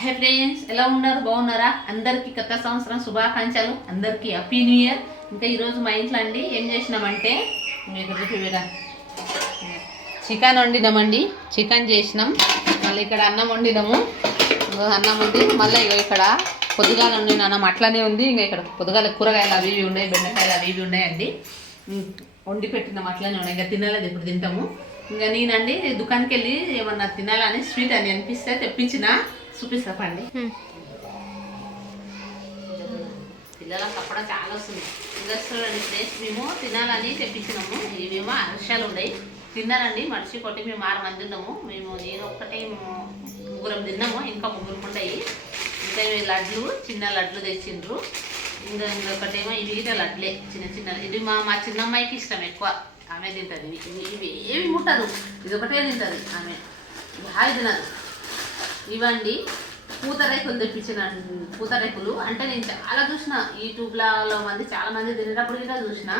Hi friends, ఎలా ఉన్నారు? బాగున్నారా? అందరికీ కొత్త సంవత్సరం శుభాకాంక్షలు. అందరికీ హ్యాపీ న్యూ ఇయర్. ఇంకా ఈరోజు మా ఇంట్లో అండి ఏం చేసినామంటే చికెన్ వండినామండి. చికెన్ చేసినాం. మళ్ళీ ఇక్కడ అన్నం వండినాము. అన్నం వండి మళ్ళీ ఇక్కడ పొద్దుగాల వండిన అన్నం అట్లనే ఉంది. ఇంకా ఇక్కడ పొద్దుగాల కూరగాయలు అవి ఇవి ఉన్నాయి, బెండకాయలు అవి ఇవి ఉన్నాయండి. వండి పెట్టినాం అట్లనే ఉన్నాయి. ఇంకా తినలేదు, ఇప్పుడు తింటాము. ఇంకా నేనండి దుకాణానికి వెళ్ళి ఏమన్నా తినాలని స్వీట్ అని అనిపిస్తే తెప్పించిన చూపిస్తా పండి. పిల్లలకు అప్పుడు చాలా వస్తుంది. చూడండి ఫ్రెండ్స్, మేము తినాలని తెప్పించినాము. ఇవేమో అరిశాలు ఉన్నాయి. తిన్నారండి మనిషి కొట్టి మేము 6 మంది ఉన్నాము. నేను ఒక్కటే ముగ్గురం తిన్నాము, ఇంకా ముగ్గురు ఉంటాయి. ఇంకా ఇవి లడ్లు, చిన్న లడ్లు తెచ్చిండ్రు. ఇంకా ఇంకొకటేమో ఇవి ఇట లడ్లే చిన్న చిన్న. ఇది మా చిన్నమ్మాయికి ఇష్టం ఎక్కువ, ఆమె తింటుంది. ఇవి ఏమి ముట్టదు, ఇది ఒకటే తింటుంది ఆమె, బాగా తినదు. ఇవండి పూతరేకులు తెప్పించిన. పూతరేకులు అంటే నేను చాలా చూసిన యూట్యూబ్లలో చాలా మంది తినేటప్పుడు కూడా చూసిన.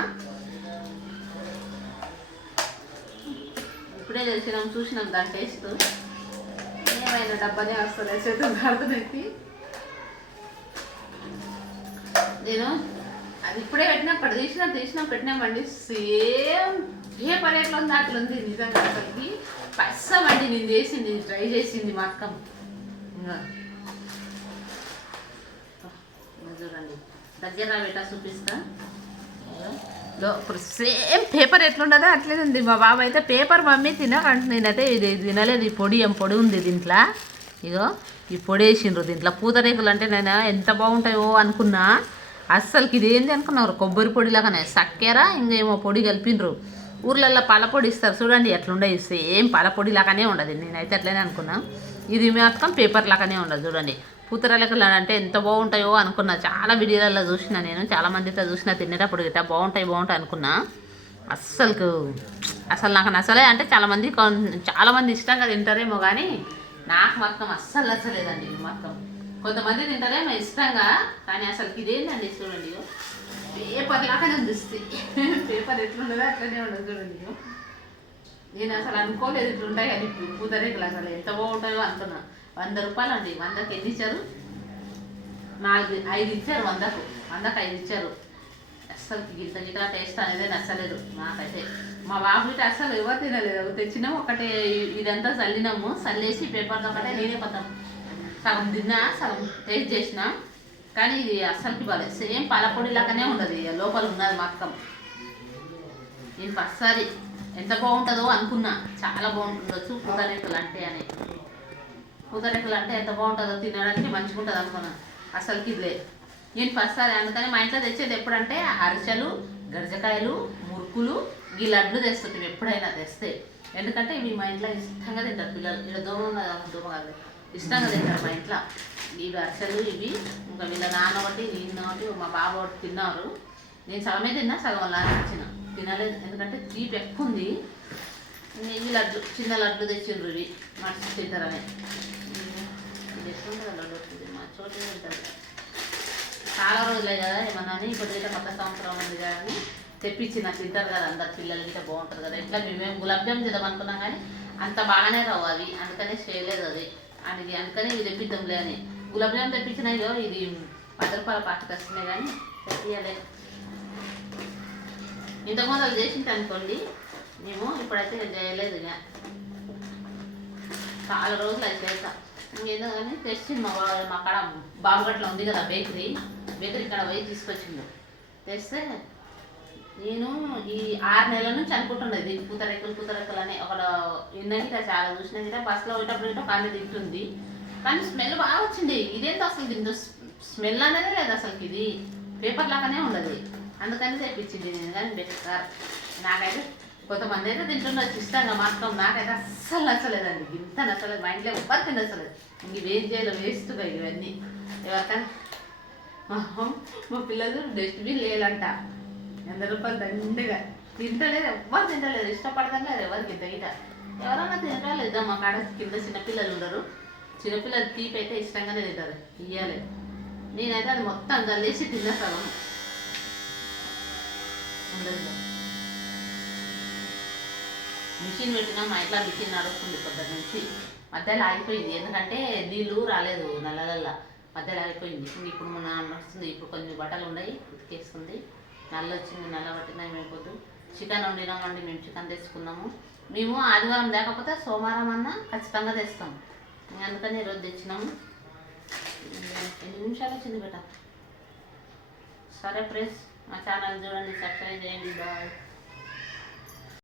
ఇప్పుడే చూసినాం దాని టేస్ట్. ఏమైనా డబ్బానే వస్తుంది చేతులు కాడుతున్నట్టు. నేను అది ఇప్పుడే పెట్టినప్పుడు తీసినా పెట్టినామండి. సేమ్ పేపర్ ఎట్లా ఉంది అట్లా ఉంది నిజంగా. అసలుకి పస్సమండి నేను చేసింది, ట్రై చేసింది మా అక్క. చూడండి దగ్గర పెట్టా చూపిస్తా. ఇప్పుడు సేమ్ పేపర్ ఎట్లుండదో అట్లే ఉంది. మా బాబు అయితే పేపర్ మమ్మీ తినకంటే, నేనైతే ఇది తినలేదు. ఈ పొడి పొడి ఉంది దీంట్లో. ఇగో ఈ పొడి వేసిండ్రు దీంట్లో. పూతరేకులు అంటే నేను ఎంత బాగుంటాయో అనుకున్నా. అస్సలకి ఇది ఏంది అనుకున్నారు, కొబ్బరి పొడి లాగానే చక్కెర ఇంకేమో పొడి కలిపిండ్రు. ఊర్లలో పాలపొడి ఇస్తారు చూడండి, ఎట్లుండదు. సేమ్ పాలపొడి లాగానే ఉండదు. నేనైతే అట్లనే అనుకున్నా. ఇది మాత్రం పేపర్ లాగానే ఉండదు. చూడండి పూతరేకులు అంటే ఎంత బాగుంటాయో అనుకున్నా. చాలా వీడియోలలో చూసిన, నేను చాలా మందితో చూసిన తినేటప్పుడు గిట్ట బాగుంటాయి అనుకున్నా. అసలు నాకు నచ్చలే. అంటే చాలామంది ఇష్టంగా తింటారేమో, కానీ నాకు మాత్రం అస్సలు నచ్చలేదండి. ఇది మాత్రం కొంతమంది తింటారేమో ఇష్టంగా, కానీ అసలు ఇదేంటండి చూడండి, పేపర్ లాగానే ఉంది. పేపర్ ఎట్లుండదో అట్లనే ఉండదు చూడండి. నేను అసలు అనుకోలేదు ఇట్లుంటాయి అని. పూతరేకులు అసలు ఎంత బాగుంటాయో అనుకున్నా. 100 రూపాయలు అండి. 100కి ఎన్ని ఇచ్చారు? 5 ఇచ్చారు. 100కు 5 ఇచ్చారు. అస్సలు గిట్లా టేస్ట్ అనేది నచ్చలేదు నాకైతే. మా బాబు ఇటు అస్సలు ఎవరు తినలేదు. తెచ్చినాము ఒకటే, ఇదంతా చల్లినాము. చల్లేసి పేపర్తో ఒకటే నేనే పోతాం సగం తిన్నా, సగం టేస్ట్ చేసిన. కానీ ఇది అస్సలకి బాగాలేదు. సేమ్ పాలపొడి లాగానే ఉండదు. లోపల ఉన్నది మొత్తం. నేను ఫస్ట్సారి ఎంత బాగుంటుందో అనుకున్నా. చాలా బాగుంటుండొచ్చు పూతరేకులు అంటే అని. పూతరేకులు అంటే ఎంత బాగుంటుందో, తినడానికి మంచిగా ఉంటుంది అనుకున్నా. అసలుకి ఇది లేదు. నేను ఫస్ట్సారి అందుకని మా ఇంట్లో తెచ్చేది ఎప్పుడంటే అరిసెలు, గరిజకాయలు, మురుకులు, ఈ లడ్లు తెస్తుంటాం ఎప్పుడైనా తెస్తే. ఎందుకంటే ఇవి మా ఇంట్లో ఇష్టంగా తింటారు పిల్లలు. ఇక్కడ దూమ కాదు, ఇష్టంగా తింటారు మా ఇంట్లో. ఇవి అరిసెలు ఇవి. ఇంకా వీళ్ళ నాన్న ఒకటి, నేను ఒకటి, మా బాబు ఒకటి తిన్నారు. నేను సగమే తిన్నా, సగం లాగా ఇచ్చిన. తినలేదు ఎందుకంటే తీపి ఎక్కువ ఉంది. ఇవి లడ్లు, చిన్న లడ్లు తెచ్చిండ్రు. ఇవి మనిషి తింటారని. ఇది ఎట్లుంటుంది లడ్డు, మా చోటు తింటారు. చాలా రోజులే కదా ఏమన్నా అని. ఇప్పుడు ఇట్లా కొత్త సంవత్సరం ఉంది కదా అని తెప్పించిన. తింటారు కదా అందరు పిల్లలు గిట్ట, బాగుంటుంది కదా. ఇట్లా మేము గులాబ్ జామ్ చేద్దాం అనుకున్నాం, కానీ అంత బాగానే రావు అవి. అందుకనే చేయలేదు అది. అందుకని ఇవి తెప్పిద్దాంలే అని గులాబ్ జామ్ తెప్పించిన. ఇదో ఇది 10 రూపాయల పాటకు వస్తున్నాయి, కానీ తెప్పియలే. ఇంతకుముందు అది చేసింది అనుకోండి మేము, ఇప్పుడైతే చేయలేదు. ఇక చాలా రోజులు అయితే చేస్తా. ఇంకేదో కానీ తెచ్చింది మా కాడ బాబుగట్ల ఉంది కదా బేకరీ ఇక్కడ పోయి తీసుకొచ్చిండు. తెస్తే నేను ఈ 6 నెలల నుంచి అనుకుంటున్నది పూతరేకులు అని. ఒక విన్నాక చాలా చూసినా బస్సులో పోయేటప్పుడు ఇటో కానీ తింటుంది, కానీ స్మెల్ బాగా వచ్చింది. ఇదేంటి అసలు దీంతో స్మెల్ అనేది లేదు అసలుకి. ఇది పేపర్ లాగానే ఉండదు. అందుకని తెప్పించింది నేను. కానీ బెటర్ నాకైతే కొంతమంది అయితే తింటుండొచ్చు ఇష్టంగా, మాత్రం నాకైతే అస్సలు నచ్చలేదండి. ఇంత నచ్చలేదు. మా ఇంట్లో ఎవ్వరికి నచ్చలేదు. ఇంక వేస్ట్ చేయాలి, వేస్ట్గా ఇవన్నీ. ఎవరికైనా మా పిల్లలు డస్ట్బిన్ లేదంట. 100 రూపాయలు దండగా. తింటలేదు, ఎవ్వరు తింటలేదు, ఇష్టపడతాం లేదు ఎవరికి ఇట. ఎవరైనా తింటారో లేదా. మా కాడ కింద చిన్నపిల్లలు ఉండరు. చిన్నపిల్లలు తీపి అయితే ఇష్టంగానే తింటారు. ఇయ్యాలి. నేనైతే అది మొత్తం చల్లేసి తిన్నా సగం. ఉండదు. మిషన్ పెట్టినా మా ఇంట్లో మిషన్ నడుస్తుంది పొద్దున్న నుంచి. మధ్యలో ఆగిపోయింది, ఎందుకంటే నీళ్ళు రాలేదు నల్లలల్లా, మధ్యలో ఆగిపోయింది. ఇప్పుడు మన వస్తుంది, ఇప్పుడు కొన్ని బట్టలు ఉన్నాయి ఉతికేస్తుంది. నల్ల వచ్చింది, నల్ల పట్టినా మేమొద్దు. చికెన్ వండినామండి, మేము చికెన్ తెచ్చుకున్నాము. మేము ఆదివారం లేకపోతే సోమవారం అన్నా ఖచ్చితంగా తెస్తాం, అందుకని ఈరోజు తెచ్చినాము. ఎన్ని నిమిషాలు వచ్చింది బేట. సరే ఫ్రెండ్స్, మా ఛానల్ చూడండి, సబ్స్క్రైబ్ చేయండి. బాయ్.